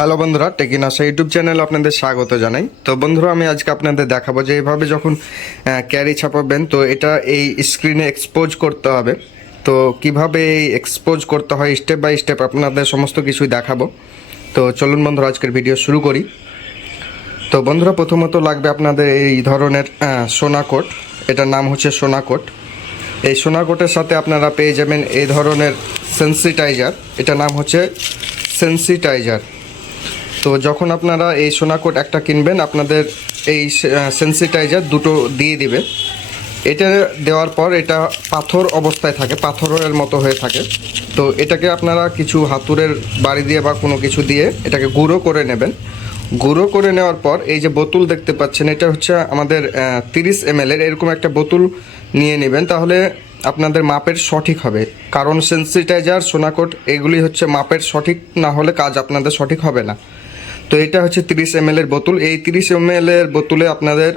Hello বন্ধুরা, taking আশা YouTube চ্যানেলে আপনাদের স্বাগত জানাই। তো বন্ধুরা, আমি আজকে আপনাদের দেখাবো যে এইভাবে যখন ক্যারি ছাপাবেন তো এটা এই স্ক্রিনে এক্সপোজ করতে হবে। তো কিভাবে এই এক্সপোজ করতে হয় স্টেপ বাই স্টেপ আপনাদের সমস্ত কিছুই দেখাবো। তো চলুন বন্ধুরা, আজকের ভিডিও শুরু করি। তো বন্ধুরা, প্রথমত লাগবে আপনাদের এই ধরনের সোনা কোট। এটার নাম হচ্ছে সোনা কোট। এই সোনা কোটের সাথে আপনারা পেয়ে যাবেন এই ধরনের সেন্সিটাইজার। এটার নাম হচ্ছে সেন্সিটাইজার। তো যখন আপনারা এই সোনা কোট একটা কিনবেন, আপনাদের এই সেন্সিটাইজার দুটো দিয়ে দিবে। এটা দেওয়ার পর এটা পাথর অবস্থায় থাকে, পাথরের মতো হয়ে থাকে। তো এটাকে আপনারা কিছু হাতুড়ের বাড়ি দিয়ে বা কোনো কিছু দিয়ে এটাকে গুঁড়ো করে নেবেন। গুঁড়ো করে নেওয়ার পর এই যে বোতল দেখতে পাচ্ছেন, এটা হচ্ছে আমাদের 30 ml এরকম একটা বোতল নিয়ে নেবেন, তাহলে আপনাদের মাপের সঠিক হবে। কারণ সেন্সিটাইজার, সোনা কোট এগুলি হচ্ছে মাপের সঠিক না হলে কাজ আপনাদের সঠিক হবে না। তো এটা হচ্ছে 30 ml বোতল। এই 30 ml বোতলে আপনাদের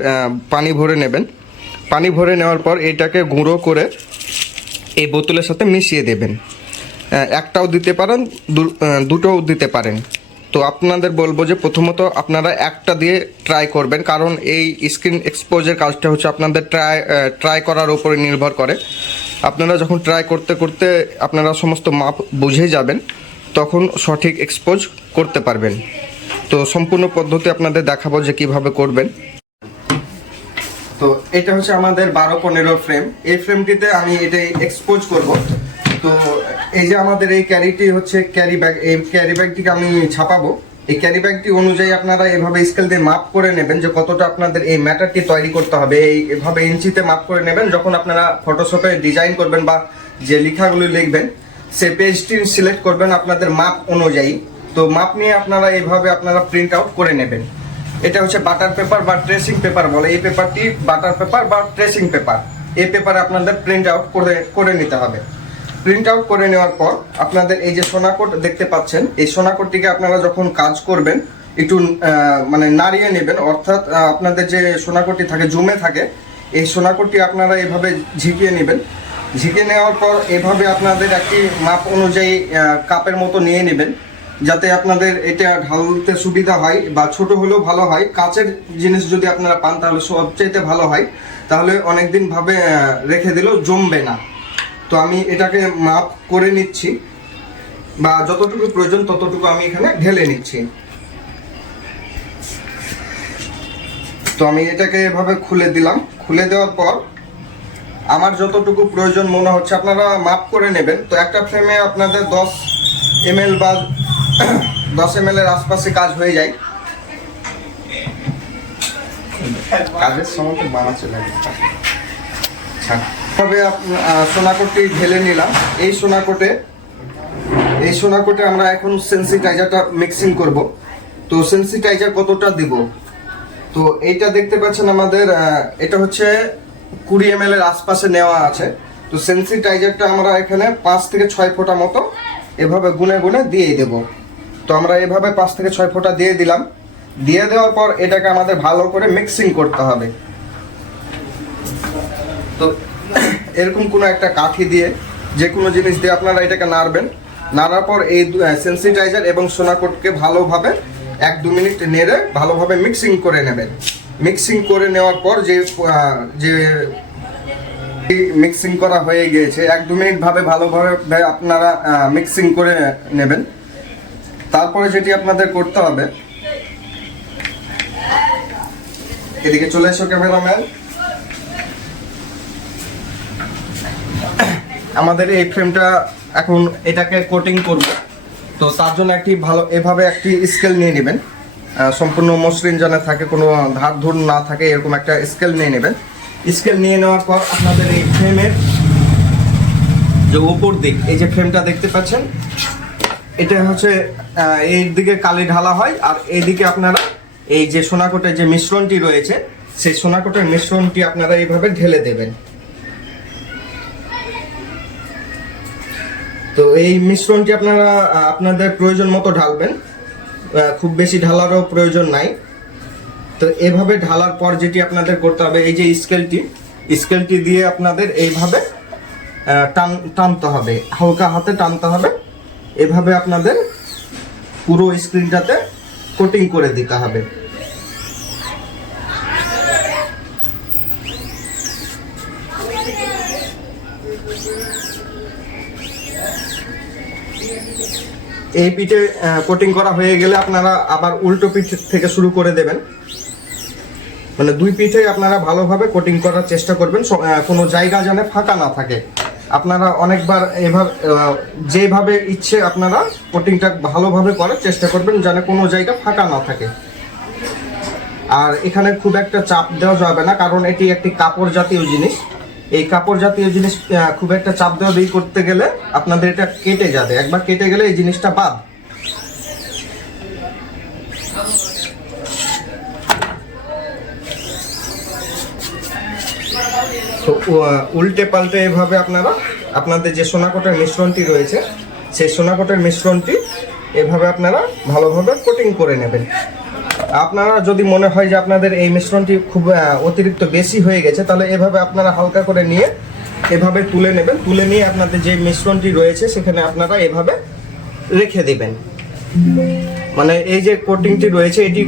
পানি ভরে নেবেন। পানি ভরে নেওয়ার পর এটাকে গুঁড়ো করে এই বোতলের সাথে মিশিয়ে দেবেন। একটাও দিতে পারেন, দুটোও দিতে পারেন। তো আপনাদের বলবো যে প্রথমত আপনারা একটা দিয়ে ট্রাই করবেন, কারণ এই স্ক্রিন এক্সপোজের কাজটা হচ্ছে আপনাদের ট্রাই করার উপরে নির্ভর করে। আপনারা যখন ট্রাই করতে করতে আপনারা সমস্ত মাপ বুঝে যাবেন, তখন সঠিক এক্সপোজ করতে পারবেন। তো সম্পূর্ণ পদ্ধতি আপনাদের দেখাবো যে কিভাবে করবেন। তো এটা হচ্ছে আমাদের 12-15 ফ্রেম। এই ফ্রেমটিতে আমি এটাই এক্সপোজ করব। তো এই যে আমাদের এই ক্যারিটি হচ্ছে ক্যারি ব্যাগ, এই ক্যারি ব্যাগটিকে আমি ছাপাবো। এই ক্যারি ব্যাগটি অনুযায়ী আপনারা এভাবে স্কেল দিয়ে মাপ করে নেবেন যে কতটা আপনাদের এই ম্যাটারটি তৈরি করতে হবে। এভাবে ইঞ্চিতে মাপ করে নেবেন। যখন আপনারা ফটোশপে ডিজাইন করবেন বা যে লেখাগুলো লিখবেন, সেই পেজটি সিলেক্ট করবেন আপনাদের মাপ অনুযায়ী। তো মাপ নিয়ে আপনারা এইভাবে আপনারা প্রিন্ট আউট করে নেবেন। এটা হচ্ছে বাটার পেপার বা ট্রেসিং পেপার বলে। এই পেপারটি বাটার পেপার বা ট্রেসিং পেপার। এই পেপারে আপনাদের প্রিন্ট আউট করে নিতে হবে। প্রিন্ট আউট করে নেওয়ার পর আপনাদের এই যে সোনা কোট দেখতে পাচ্ছেন, এই সোনা কোটটিকে আপনারা যখন কাজ করবেন একটু মানে নাড়িয়ে নেবেন। অর্থাৎ আপনাদের যে সোনা কোটটি থাকে, জমে থাকে, এই সোনা কোটটি আপনারা এইভাবে ঝিকিয়ে নেবেন। ঝিকিয়ে নেওয়ার পর এভাবে আপনাদের একটি মাপ অনুযায়ী কাপের মতো নিয়ে নেবেন, যাতে আপনাদের এটা ঢালতে সুবিধা হয় বা ছোট হলেও ভালো হয়। কাচের জিনিস যদি আপনারা পান তাহলে সবচাইতে ভালো হয়, তাহলে অনেকদিন ভাবে রেখে দিলেও জমবে না। তো আমি এটাকে মাপ করে নিচ্ছি, বা যতটুকু প্রয়োজন ততটুকু আমি এখানে ঢেলে নিচ্ছি। তো আমি এটাকে এভাবে খুলে দিলাম। খুলে দেওয়ার পর আমার যতটুকু প্রয়োজন মনে হচ্ছে আপনারা মাপ করে নেবেন। তো একটা ফ্রেমে আপনাদের 10 ml বা 10 ml এর আশপাশে কাজ হয়ে যায়। কাজের সময় তো বানা চলে যায়। আচ্ছা, তবে সোনা কোটটি ঢেলে নিলাম। এই সোনা কোটে আমরা এখন সেন্সিটাইজারটা মিক্সিং করব। তো সেন্সিটাইজার কতটা দিব, তো এইটা দেখতে পাচ্ছেন আমাদের এটা হচ্ছে 20 ml এর আশপাশে নেওয়া আছে। তো সেন্সিটাইজারটা আমরা এখানে 5 থেকে 6 ফোঁটা মতো এভাবে গুনে গুনে দিয়ে দেব। তো আমরা এভাবে 5 থেকে 6 ফোঁটা দিয়ে দিলাম। দিয়ে দেওয়ার পর এটাকে আমাদের ভালো করে মিক্সিং করতে হবে। তো এরকম কোনো একটা কাঠি দিয়ে, যে কোনো জিনিস দিয়ে আপনারা এটাকে নাড়বেন। নাড়ার পর এই সেন্সিটাইজার এবং সোনা কোটকে ভালোভাবে 1-2 মিনিট নেড়ে ভালোভাবে মিক্সিং করে নেবেন। মিক্সিং করে নেওয়ার পর যে মিক্সিং করা হয়ে গিয়েছে, 1-2 মিনিট ভালোভাবে আপনারা মিক্সিং করে নেবেন। তারপরে যেটি আপনাদের করতে হবে, এদিকে চলে এসো ক্যামেরাম্যান। আমাদের এই ফ্রেমটা এখন এটাকে কোটিং করব। তো তার জন্য এভাবে একটি স্কেল নিয়ে নেবেন। সম্পূর্ণ মসৃণ যেন থাকে, কোনো ধার ধুর না থাকে, এরকম একটা স্কেল নিয়ে নেবেন। স্কেল নিয়ে নেওয়ার পর আপনাদের এই ফ্রেমের যে উপর দিক, এই যে ফ্রেমটা দেখতে পাচ্ছেন, এটা হচ্ছে এই দিকে কালি ঢালা হয়, আর এইদিকে আপনারা এই যে সোনাকোটের যে মিশ্রণটি রয়েছে, সেই সোনাকোটের মিশ্রণটি আপনারা এইভাবে ঢেলে দেবেন। তো এই মিশ্রণটি আপনারা আপনাদের প্রয়োজন মতো ঢালবেন, খুব বেশি ঢালারও প্রয়োজন নাই। তো এভাবে ঢালার পর যেটি আপনাদের করতে হবে, এই যে স্কেলটি দিয়ে আপনাদের এইভাবে টানতে হবে, হালকা হাতে টানতে হবে। এভাবে আপনাদের পুরো স্ক্রিনটাতে কোটিং করে দিতে হবে। এই পিঠে কোটিং করা হয়ে গেলে আপনারা আবার উল্টো পিঠ থেকে শুরু করে দেবেন, মানে দুই পিঠে আপনারা ভালোভাবে কোটিং করার চেষ্টা করবেন, কোনো জায়গা যেন ফাঁকা না থাকে। আপনারা অনেকবার এভাবে যেভাবে ইচ্ছে আপনারা কোটিংটা ভালোভাবে করার চেষ্টা করবেন যেন কোনো জায়গা ফাঁকা না থাকে। আর এখানে খুব একটা চাপ দেওয়া যাবে না, কারণ এটি একটি কাপড় জাতীয় জিনিস। এই কাপড় জাতীয় জিনিস খুব একটা চাপ দেওয়া দিয়ে করতে গেলে আপনাদের এটা কেটে যাবে, একবার কেটে গেলে এই জিনিসটা বাদ। তো উল্টে পাল্টে এভাবে আপনারা আপনাদের যে সোনাকোটার মিশ্রণটি রয়েছে সেই সোনাকোটার মিশ্রণটি এভাবে আপনারা ভালোভাবে কোটিং করে নেবেন। আপনারা যদি মনে হয় যে আপনাদের এই মিশ্রণটি খুব অতিরিক্ত বেশি হয়ে গেছে, তাহলে এভাবে আপনারা হালকা করে নিয়ে এভাবে তুলে নেবেন। তুলে নিয়ে আপনাদের যে মিশ্রণটি রয়েছে সেখানে আপনারা এভাবে রেখে দিবেন। মানে এই যে কোটিংটি রয়েছে, এটি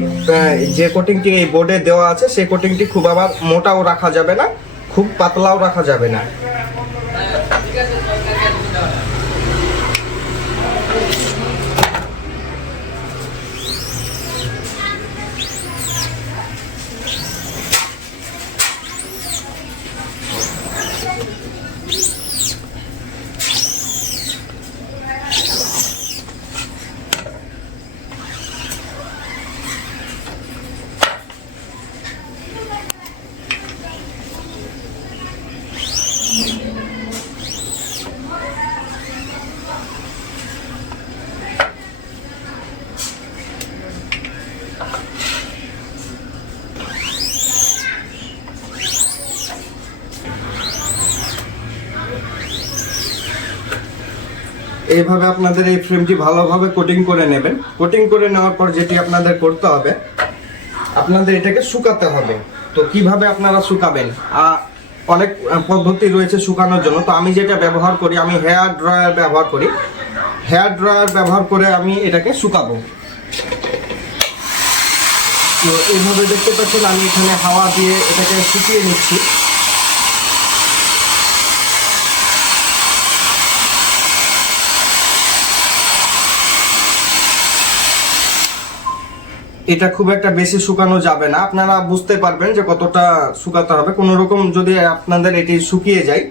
যে কোটিংটি এই বোর্ডে দেওয়া আছে সেই কোটিংটি খুব আবার মোটাও রাখা যাবে না, খুব পাতলাও রাখা যাবে না। এইভাবে আপনাদের এই ফ্রেমটি ভালোভাবে কোটিং করে নেবেন। কোটিং করে নেওয়ার পর যেটি আপনাদের করতে হবে, আপনাদের এটাকে শুকাতে হবে। তো কিভাবে আপনারা শুকাবেন, অনেক পদ্ধতি রয়েছে শুকানোর জন্য। তো আমি যেটা ব্যবহার করি, আমি হেয়ার ড্রায়ার ব্যবহার করি। হেয়ার ড্রায়ার ব্যবহার করে আমি এটাকে শুকাবো। তো এইভাবে দেখতে পাচ্ছেন আমি এখানে হাওয়া দিয়ে এটাকে শুকিয়ে নিচ্ছি। এটা খুব একটা বেশি শুকানো যাবে না, আপনারা বুঝতে পারবেন যে কতটা শুকাতে হবে। কোনো রকম যদি আপনাদের এটি শুকিয়ে যায়,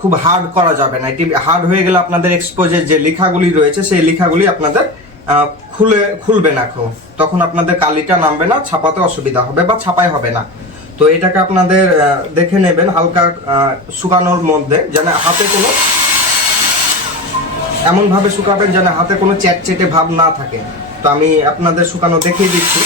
খুব হার্ড করা যাবে না। এটি হার্ড হয়ে গেলে আপনাদের এক্সপোজের যে লেখাগুলি রয়েছে সেই লেখাগুলি আপনাদের খুলবে না, তখন আপনাদের কালিটা নামবে না, ছাপাতে অসুবিধা হবে বা ছাপাই হবে না। তো এটাকে আপনাদের দেখে নেবেন হালকা শুকানোর মধ্যে, যেন হাতে কোনো এমনভাবে শুকাবেন যেন হাতে কোনো চ্যাটচেটে ভাব না থাকে। তো আমি আপনাদের শুকানো দেখিয়ে দিচ্ছি।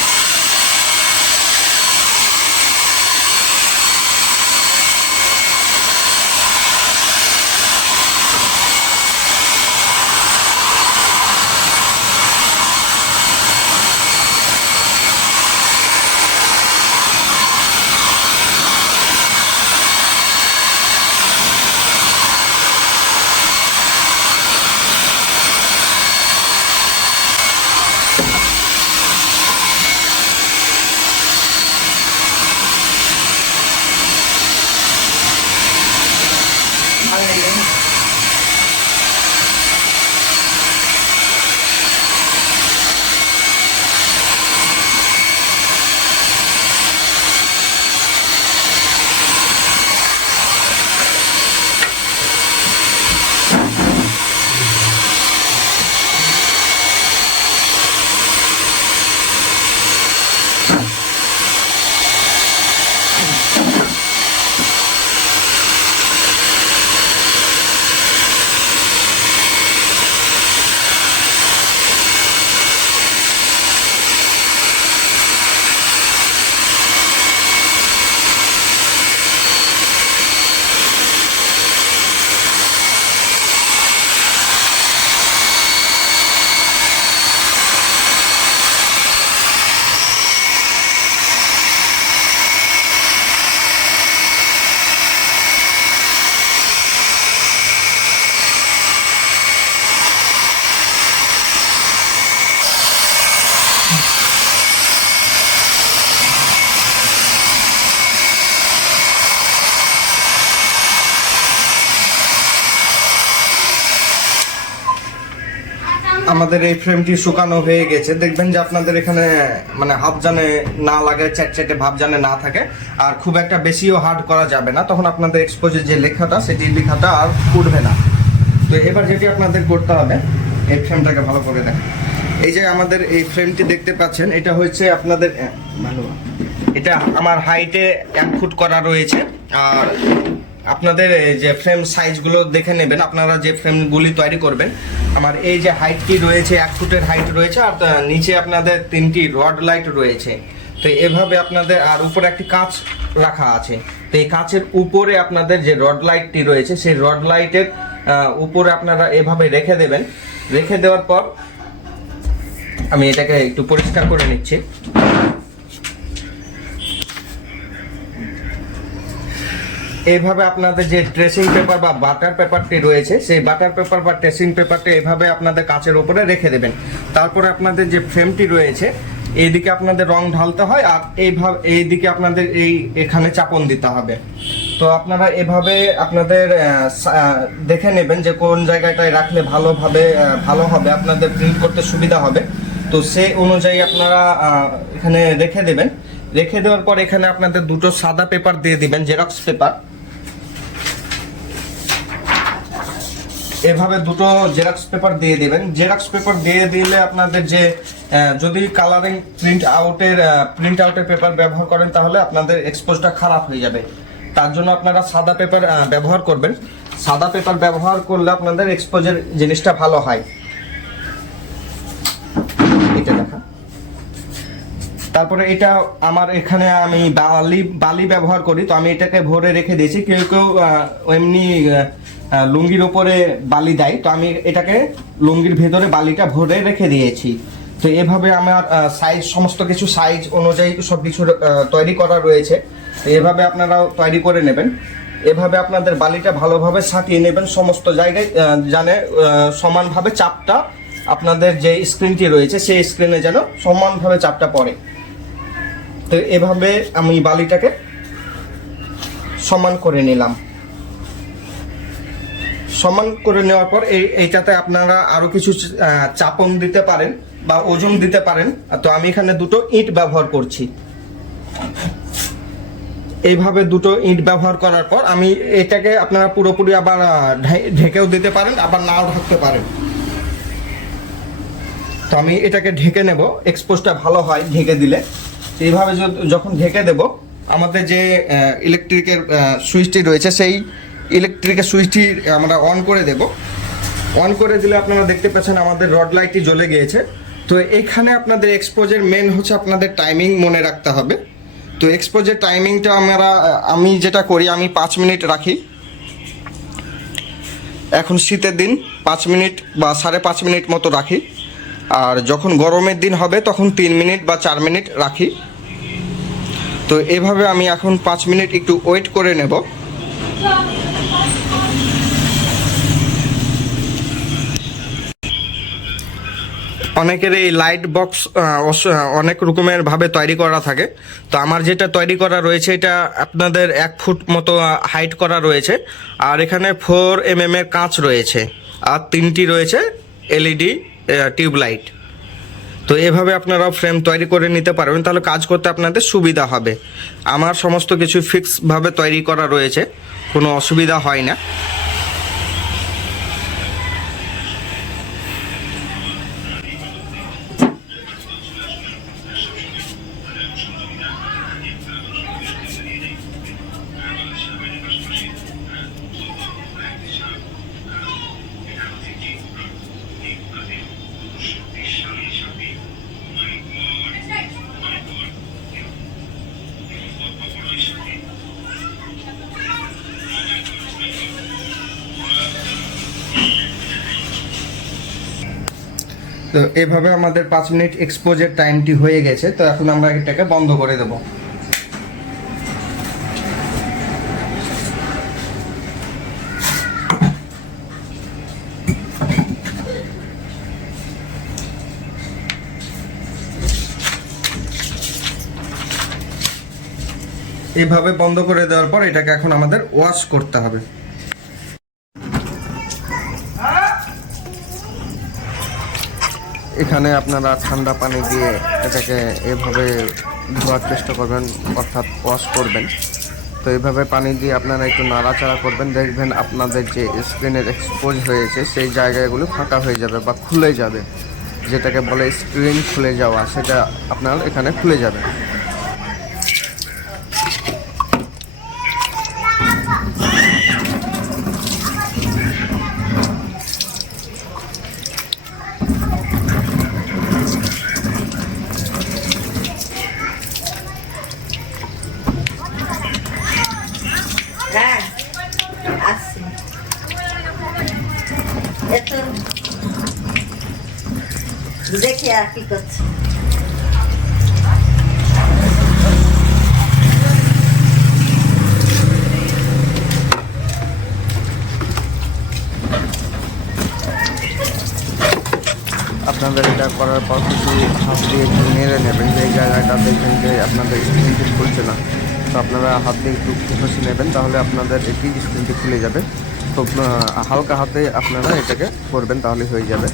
আমাদের এই ফ্রেমটি শুকানো হয়ে গেছে, দেখবেন যে আপনাদের এখানে মানে হাত জানে না লাগে, চ্যাটচ্যাটে ভাব জানে না থাকে, আর খুব একটা বেশিও হার্ড করা যাবে না, তখন আপনাদের এক্সপোজের যে লেখাটা সেটি লেখাটা আর উঠবে না। তো এবার যেটি আপনাদের করতে হবে, এই ফ্রেমটাকে ভালো করে দেখেন। এই যে আমাদের এই ফ্রেমটি দেখতে পাচ্ছেন, এটা হচ্ছে আপনাদের ভালো, এটা আমার হাইটে 1 ফুট করা রয়েছে। আর আপনাদের যে ফ্রেম সাইজগুলো দেখে নেবেন, আপনারা যে ফ্রেমগুলি তৈরি করবেন। আমার এই যে হাইটটি রয়েছে 1 ফুটের হাইট রয়েছে, আর নিচে আপনাদের 3টি রড লাইট রয়েছে। তো এভাবে আপনাদের, আর উপরে একটি কাঁচ রাখা আছে। তো এই কাঁচের উপরে আপনাদের যে রড লাইটটি রয়েছে, সেই রড লাইটের উপরে আপনারা এভাবে রেখে দেবেন। রেখে দেওয়ার পর আমি এটাকে একটু পরিষ্কার করে নিচ্ছি। এইভাবে আপনাদের যে ট্রেসিং পেপার বা বাটার পেপারটি রয়েছে, সেই বাটার পেপার বা ট্রেসিং পেপারটি এইভাবে আপনাদের কাঁচের উপরে রেখে দেবেন। তারপরে আপনাদের যে ফ্রেমটি রয়েছে, এইদিকে আপনাদের রং ঢালতে হয়, আর এইভাবে এইদিকে আপনাদের এখানে চাপন দিতে হবে। তো আপনারা এভাবে আপনাদের দেখে নেবেন যে কোন জায়গাটায় রাখলে ভালো হবে, আপনাদের প্রিন্ট করতে সুবিধা হবে। তো সেই অনুযায়ী আপনারা এখানে রেখে দেবেন। রেখে দেওয়ার পর এখানে আপনাদের 2টো সাদা পেপার দিয়ে দিবেন, জেরক্স পেপার। এভাবে 2টো জেরক্স পেপার দিয়ে দিবেন। জেরক্স পেপার দিয়ে দিলে আপনাদের যে যদি কালারিং প্রিন্ট আউটের পেপার ব্যবহার করেন, তাহলে আপনাদের এক্সপোজটা খারাপ হয়ে যাবে। তার জন্য আপনারা সাদা পেপার ব্যবহার করবেন। সাদা পেপার ব্যবহার করলে আপনাদের এক্সপোজের জিনিসটা ভালো হয়। এটা দেখা, তারপরে এটা আমার এখানে আমি বালি ব্যবহার করি, তো আমি এটাকে ভরে রেখে দিয়েছি। কেউ কেউ এমনি লুঙ্গির ওপরে বালি দেয়, তো আমি এটাকে লুঙ্গির ভেতরে বালিটা ভরে রেখে দিয়েছি। তো এভাবে আমার সমস্ত কিছু সাইজ অনুযায়ী সব কিছু তৈরি করা রয়েছে। তো এভাবে আপনারাও তৈরি করে নেবেন। এভাবে আপনাদের বালিটা ভালোভাবে সাটিয়ে নেবেন, সমস্ত জায়গায় জানে সমানভাবে চাপটা, আপনাদের যে স্ক্রিনটি রয়েছে সেই স্ক্রিনে যেন সমানভাবে চাপটা পড়ে। তো এভাবে আমি বালিটাকে সমান করে নিলাম। সমান করে নেওয়ার পর এইটাতে আপনারা আরো কিছু চাপন দিতে পারেন বা ওজন দিতে পারেন। তো আমি এখানে 2টো ইট ব্যবহার করছি। এইভাবে 2টো ইট ব্যবহার করার পর আমি এটাকে আপনারা পুরোপুরি আবার ঢেকেও দিতে পারেন, আবার নাও ঢাকতে পারেন। তো আমি এটাকে ঢেকে নেব, এক্সপোজটা ভালো হয় ঢেকে দিলে। এইভাবে যখন ঢেকে দেব, আমাদের যে ইলেকট্রিকের সুইচটি রয়েছে, সেই ইলেকট্রিকের সুইচটি আমরা অন করে দেব। অন করে দিলে আপনারা দেখতে পাচ্ছেন আমাদের রড লাইটটি জ্বলে গিয়েছে। তো এখানে আপনাদের এক্সপোজের মেন হচ্ছে আপনাদের টাইমিং মনে রাখতে হবে। তো এক্সপোজের টাইমিংটা আমি যেটা করি, আমি 5 মিনিট রাখি। এখন শীতের দিন 5 মিনিট বা 5.5 মিনিট মতো রাখি। আর যখন গরমের দিন হবে তখন 3 মিনিট বা 4 মিনিট রাখি। তো এভাবে আমি এখন 5 মিনিট একটু ওয়েট করে নেব। অনেকের এই লাইট বক্স অনেক রকমের ভাবে তৈরি করা থাকে। তো আমার যেটা তৈরি করা রয়েছে, এটা আপনাদের 1 ফুট মতো হাইট করা রয়েছে। আর এখানে 4 mm এর কাঁচ রয়েছে, আর 3টি রয়েছে LED টিউবলাইট। তো এভাবে আপনারা ফ্রেম তৈরি করে নিতে পারবেন, তাহলে কাজ করতে আপনাদের সুবিধা হবে। আমার সমস্ত কিছু ফিক্সভাবে তৈরি করা রয়েছে, কোনো অসুবিধা হয় না। তো এভাবে আমাদের 5 মিনিট এক্সপোজের টাইমটি হয়ে গেছে। তো এখন আমরা এটাকে বন্ধ করে দেব। এভাবে বন্ধ করে দেওয়ার পর এটাকে এখন আমাদের ওয়াশ করতে হবে। এখানে আপনারা ঠান্ডা পানি দিয়ে এটাকে এভাবে ধোয়ার চেষ্টা করবেন, অর্থাৎ ওয়াশ করবেন। তো এইভাবে পানি দিয়ে আপনারা একটু নাড়াচাড়া করবেন, দেখবেন আপনাদের যে স্ক্রিনের এক্সপোজ হয়েছে সেই জায়গাগুলো ফাঁকা হয়ে যাবে বা খুলে যাবে, যেটাকে বলে স্ক্রিন খুলে যাওয়া, সেটা আপনার এখানে খুলে যাবে। হ্যাঁ আসছি একটু দেখি আর কি করছে। আপনাদের এটা করার পর কিছু হাত দিয়ে একটু নেড়ে নেবেন, যে জায়গাটা দেখবেন যে আপনাদের স্ক্রিনটি খুলছে না, তো আপনারা হাত দিয়ে একটু ঘষে নেবেন, তাহলে আপনাদের এটি স্ক্রিনটি খুলে যাবে। খুব হালকা হাতে আপনারা এটাকে করবেন, তাহলে হয়ে যাবে।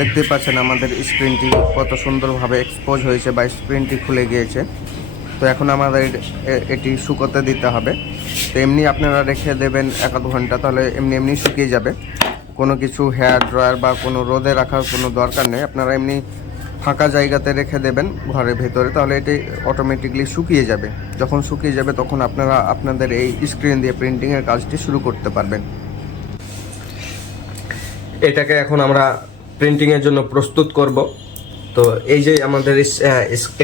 দেখতে পাচ্ছেন আমাদের স্ক্রিনটি কত সুন্দরভাবে এক্সপোজ হয়েছে বা স্ক্রিনটি খুলে গিয়েছে। তো এখন আমাদের এটি শুকোতে দিতে হবে। তো এমনি আপনারা রেখে দেবেন 1-2 ঘন্টা, তাহলে এমনি শুকিয়ে যাবে। কোনো কিছু হেয়ার ড্রায়ার বা কোনো রোদে রাখার কোনো দরকার নেই, আপনারা এমনি ফাঁকা জায়গাতে রেখে দেবেন ঘরের ভেতরে, তাহলে এটি অটোমেটিকলি শুকিয়ে যাবে। যখন শুকিয়ে যাবে তখন আপনারা আপনাদের এই স্ক্রিন দিয়ে প্রিন্টিংয়ের কাজটি শুরু করতে পারবেন। এটাকে এখন আমরা প্রিন্টিংয়ের জন্য প্রস্তুত করব। তো এই যে আমাদের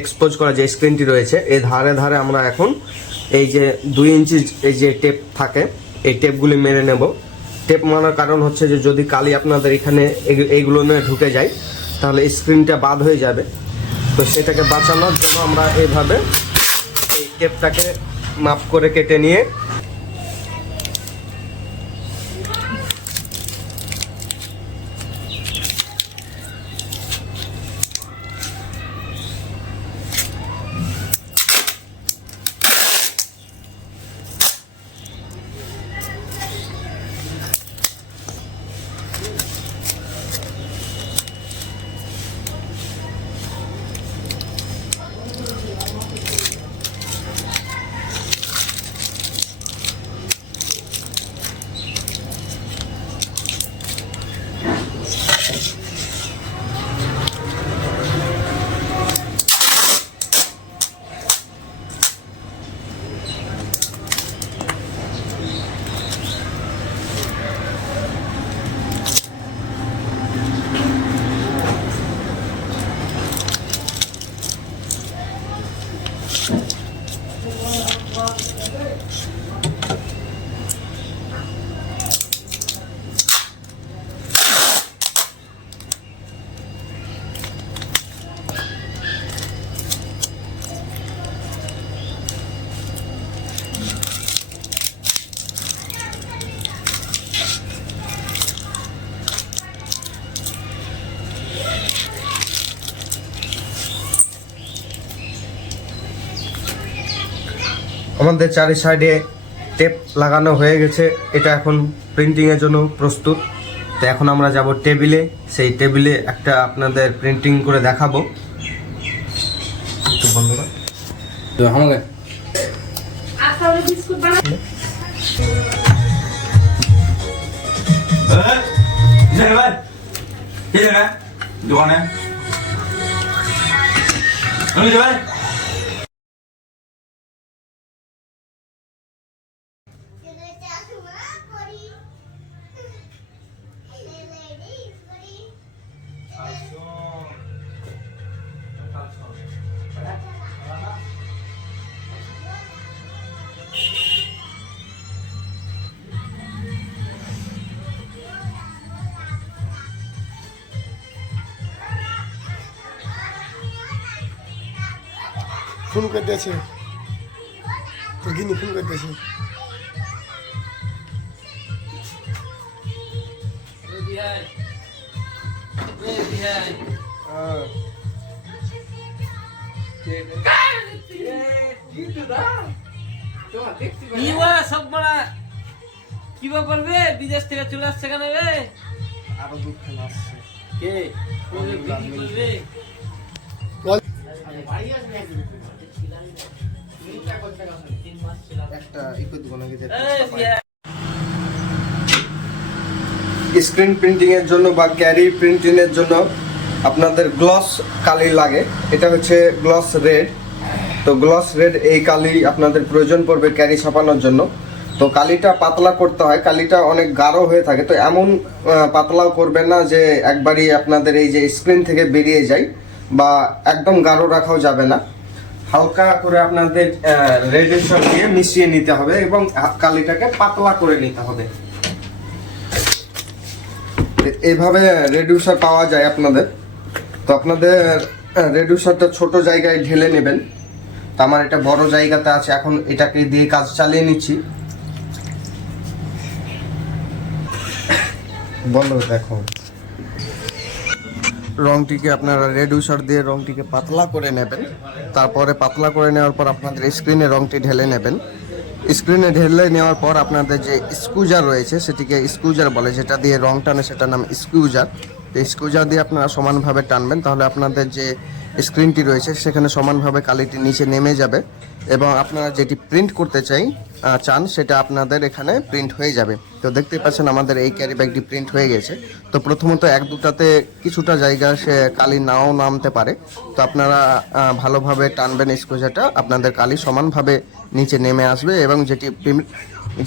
এক্সপোজ করা যে স্ক্রিনটি রয়েছে, এই ধারে ধারে আমরা এখন এই যে 2 ইঞ্চি এই যে টেপ থাকে, এই টেপগুলি মেরে নেব। টেপ মারার কারণ হচ্ছে যে যদি কালি আপনাদের এখানে এইগুলো নিয়ে ঢুকে যায়, তাহলে স্ক্রিনটা বাদ হয়ে যাবে। তো সেটাকে বাঁচানোর জন্য আমরা এইভাবে এই টেপটাকে মাপ করে কেটে নিয়ে আমাদের চারি সাইডে টেপ লাগানো হয়ে গেছে, এটা এখন প্রিন্টিংয়ের জন্য প্রস্তুত। তো এখন আমরা যাব টেবিলে, সেই টেবিলে একটা আপনাদের প্রিন্টিং করে দেখাবো। একটু বন্ধুরা তো আমাকে দোকানে ফোন করতেছে, তোর গিনি ফোন করতেছে। সব বড়া কি করবে? বিদেশ থেকে চলে আসছে কেন রে? আরো দুঃখ আসছে। কে করবে? একটা ইকো দোকানে স্ক্রিন প্রিন্টিং এর জন্য বা ক্যারি প্রিন্টিং এর জন্য আপনাদের গ্লস কালি লাগে। এটা হচ্ছে গ্লস রেড। তো গ্লস রেড এই কালি আপনাদের প্রয়োজন পড়বে ক্যারি ছাপানোর জন্য। তো কালিটা পাতলা করতে হয়, কালিটা অনেক গাঢ় হয়ে থাকে। তো এমন পাতলাও করবেন না যে একবারই আপনাদের এই যে স্ক্রিন থেকে বেরিয়ে যায়, বা একদম গাঢ় রাখাও যাবে না। হালকা করে আপনাদের রেডিউসার দিয়ে মিশিয়ে নিতে হবে এবং কালিটাকে পাতলা করে নিতে হবে। এইভাবে রেডিউসার পাওয়া যায় আপনাদের। তো আপনাদের রেডিউসারটা ছোট জায়গায় ঢেলে নেবেন। তো আমার এটা বড় জায়গাতে আছে, এখন এটাকে দিয়ে কাজ চালিয়ে নিচ্ছি। বলো, দেখো রংটিকে আপনারা রেডিউসার দিয়ে রংটিকে পাতলা করে নেবেন। তারপরে পাতলা করে নেওয়ার পর আপনাদের স্ক্রিনে রংটি ঢেলে নেবেন। স্ক্রিনে ঢেলে নেওয়ার পর আপনাদের যে স্কুজার রয়েছে সেটিকে স্কুজার বলে, যেটা দিয়ে রং টানে সেটার নাম স্কুজার। তো স্কুজার দিয়ে আপনারা সমানভাবে টানবেন, তাহলে আপনাদের যে স্ক্রিনটি রয়েছে সেখানে সমানভাবে কালিটি নিচে নেমে যাবে এবং আপনারা যেটি প্রিন্ট করতে চান সেটা আপনাদের এখানে প্রিন্ট হয়ে যাবে। তো দেখতে পাচ্ছেন আমাদের এই ক্যারি ব্যাগটি প্রিন্ট হয়ে গেছে। তো প্রথমত এক দুটাতে কিছুটা জায়গা সে কালি নাও নামতে পারে। তো আপনারা ভালোভাবে টানবেন স্কুজারটা, আপনাদের কালি সমানভাবে নিচে নেমে আসবে এবং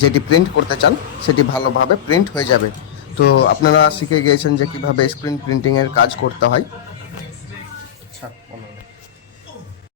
যেটি প্রিন্ট করতে চান সেটি ভালোভাবে প্রিন্ট হয়ে যাবে। তো আপনারা শিখে গিয়েছেন যে কিভাবে স্ক্রিন প্রিন্টিংয়ের কাজ করতে হয়।